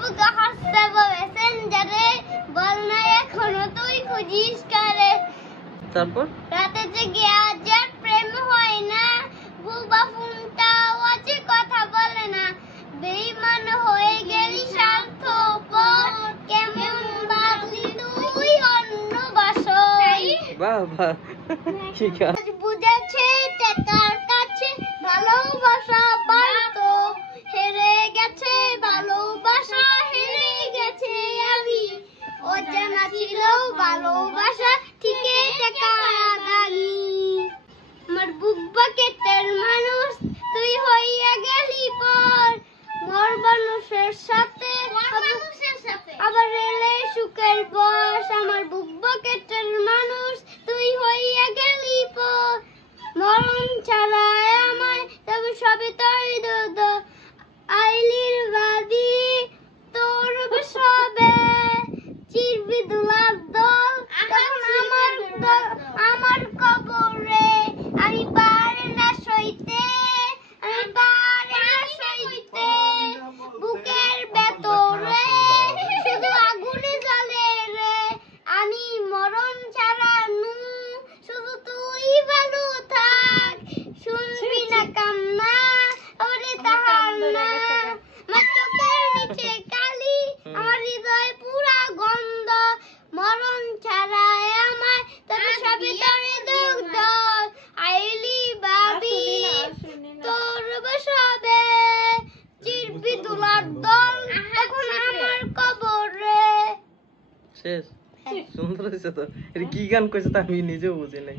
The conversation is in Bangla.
বুকে হাসছে মেসেঞ্জারে, বল না এখনো তুই খুঁজিস কারে। তারপর রাতে জেগে আজ আর প্রেম হয় না, বুবা ফোনটাও আছে কথা বলে না। বেঈমান হয়ে গেলি স্বার্থপর, কেমন বাদলি তুই অন্য বাসর। বাহ বাহ ঠিক আছে। আজ বুঝেছে টাকার কাছে ভালোবাসা বাড়তো, হেরে গেছে ভালোবাসা, হেরে গেছে আমি। অজানা ছিল ভালোবাসা, ঠিকই টাকা দানি। আমার বুক বাকেটের মানুষ তুই হইয়া গেলি পর, মোর মানুষের সাথে আবার এলে সুখের বস। আমার বুক বাকেটের মানুষ তুই হইয়া গেলি পর, মরণ ছাড়া আমায় তবে সবে তোর দুধ। আইলির বাদি তোর সবে চিরবি দুলার দল, তখন আমার কবরে আমি পারে না সইতে, আমি পারে না সইতে। বুকের ভেতরে শুধু আগুনে জ্বলে রে, আমি মরণ ছাড়া নু, শুধু তুই ভালো থাক। শুনবি না কান্না ওরে তাহার না, আমার চোখের নিচে কালি, আমার হৃদয় পুরা গন্ধ। মরণ ছাড়া আমায় তবে সবে তোরে দুগ্ধ। আইলি ভাবি তোর সবে চিরবি দুলার দল, তখন আমার কবরে। শেষ সুন্দর হয়েছে তো। এটা কি গান কইছে তা আমি নিজেও বুঝি নাই।